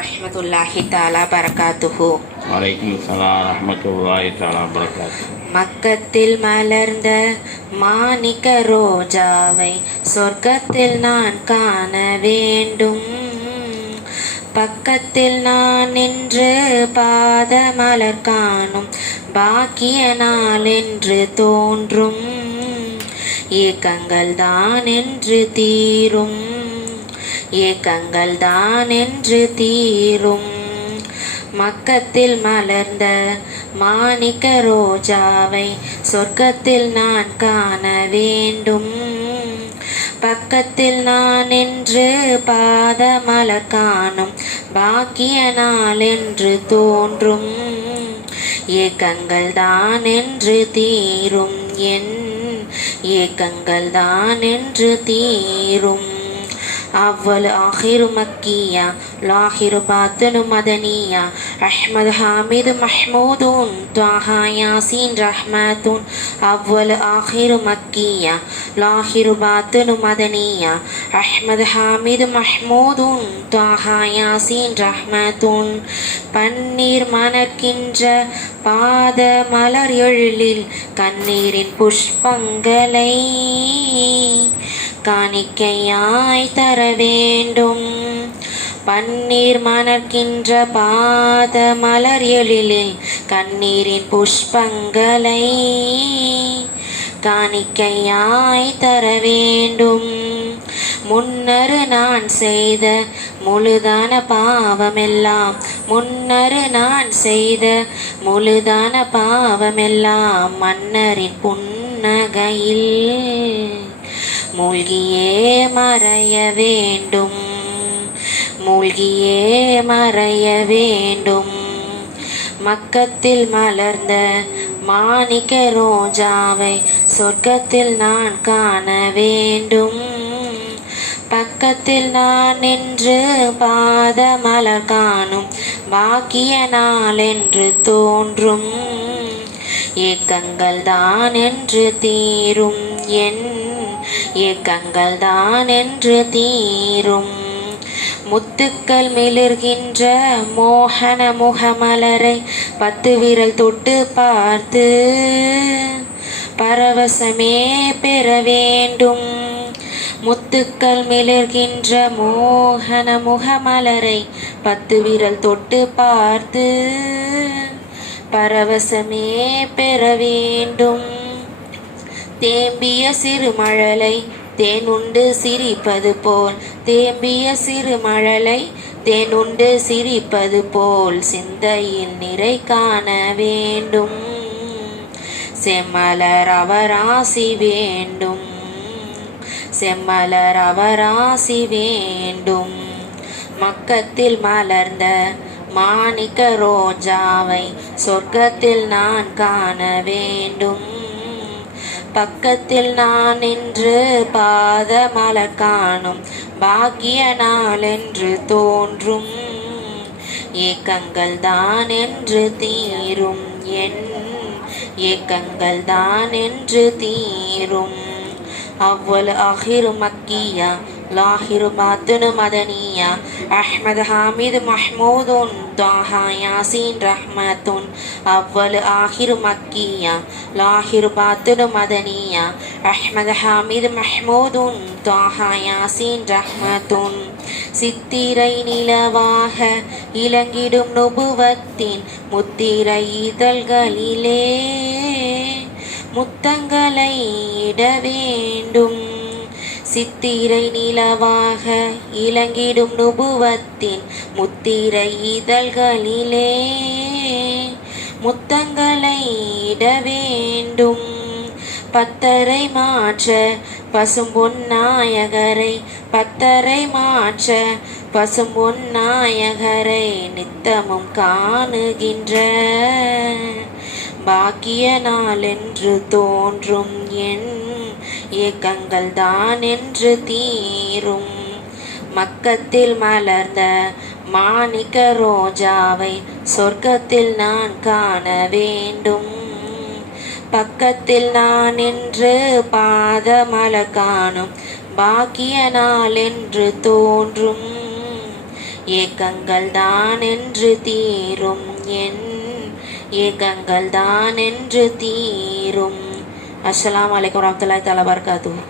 ரஹ்மத்துல்லாஹி தஆலா பரகாத்துஹு. வலைக்கும் ஸலாம் ரஹ்மத்துல்லாஹி தஆலா பரகாத்துஹு. மக்கத்தில் மலர்ந்த மாணிக்க ரோஜாவை சொர்க்கத்தில் நான் காண வேண்டும். பக்கத்தில் நான் நின்று பாத மலர் காணும் பாக்கிய நாள் என்று தோன்றும். ஏக்கங்கள் தான் என்று தீரும், ஏக்கங்கள் தான் என்று தீரும். மக்கத்தில் மலர்ந்த மாணிக்க ரோஜாவை சொர்க்கத்தில் நான் காண வேண்டும். பக்கத்தில் நான் நின்று பாத மலர் காணும் பாக்கிய நாள் என்று தோன்றும். ஏக்கங்கள் தான் என்று தீரும், என் ஏக்கங்கள் தான் என்று தீரும். அவ்வல் ஆஹிரு மக்கியா லாஹிரு பாத்தனு மதனியா அஹ்மது ஹாமிது மஹ்மூதுன் த்வாஹா யாசீன் ரஹ்மத்துன். அவ்வல் ஆஹிரு மக்கியா லாஹிரு பாத்தனு மதனியா அஹ்மது ஹாமிது மஹ்மூதுன் த்வாஹா யாசீன் ரஹ்மத்துன். பன்னீர் மணக்கின்ற பாத மலர் எழிலில் கண்ணீரின் புஷ்பங்களை காணிக்கையாய் தர வேண்டும். பன்னீர் மணக்கின்ற பாத மலர் எழிலில் கண்ணீரின் புஷ்பங்களை காணிக்கையாய் தர வேண்டும். முன்னரு நான் செய்த முழுதான பாவமெல்லாம், முன்னரு நான் செய்த முழுதான பாவமெல்லாம் மன்னரின் புன்னகையில் மூழ்கியே மறைய வேண்டும், மூழ்கியே மறைய வேண்டும். மக்கத்தில் மலர்ந்த மாணிக்க ரோஜாவை சொர்க்கத்தில் நான் காண வேண்டும். பக்கத்தில் நான் நின்று பாத மலர் காணும் பாக்கிய நாள் என்று தோன்றும். ஏக்கங்கள் தான் என்று தீரும், என் ஏக்கங்கள் தான் என்று தீரும். முத்துக்கள் மிளிர்கின்ற மோகன முகமலரை 10 விரல் தொட்டு பார்த்து பரவசமே பெற வேண்டும். முத்துக்கள் மிளிர்கின்ற மோகன முகமலரை 10 விரல் தொட்டு பார்த்து பரவசமே பெற வேண்டும். தேம்பிய சிறுமழலை தேனுண்டு சிரிப்பது போல், தேம்பிய சிறுமழலை தேனுண்டு சிரிப்பது போல் சிந்தையில் நிறை காண வேண்டும். செம்மலர் அவராசி வேண்டும், செம்மலர் அவராசி வேண்டும். மக்கத்தில் மலர்ந்த மாணிக்க ரோஜாவை சொர்க்கத்தில் நான் காண வேண்டும். பக்கத்தில் நான் நின்று பாத மலர் காணும் பாக்கிய நாள் என்று தோன்றும். ஏக்கங்கள் தான் என்று தீரும், என் ஏக்கங்கள் தான் என்று தீரும். அவ்வல் ஆஹிரு மக்கியா லாஹிரு பாத்துனு மதனியா அஹ்மது ஹாமிது மஹ்மூதுன் த்வாஹா யாசீன் ரஹ்மத்துன். அவ்வல் ஆஹிரு மக்கியா லாஹிரு பாத்துனு மதனியா அஹ்மது ஹாமிது மஹ்மூதுன் த்வாஹா யாசீன் ரஹ்மத்துன். சித்திரை நிலவாக இலங்கிடும் நுபுவத்தின் முத்திரை இதழ்களிலே முத்தங்களை இட வேண்டும். சித்திரை நிலவாக இலங்கிடும் நுபுவத்தின் முத்திரை இதழ்களிலே முத்தங்களை இட வேண்டும். பத்தரை மாற்ற பசும்பொன்னாயகரை, பத்தரை மாற்ற பசும்பொன்னாயகரை நித்தமும் காணுகின்ற பாக்கிய நாள் என்று தோன்றும். என் ஏக்கங்கள் தான் என்று தீரும். மக்கத்தில் மலர்ந்த மாணிக்க ரோஜாவை சொர்க்கத்தில் நான் காண வேண்டும். பக்கத்தில் நான் நின்று பாத மலர் காணும் பாக்கிய நாள் என்று தோன்றும். ஏக்கங்கள் தான் என்று தீரும் என் ஏக்கங்கள் தான் என்று தீரும். அஸ்ஸலாமு அலைக்கும் வரஹ்மத்துல்லாஹி தஆலா வபரகாத்துஹு.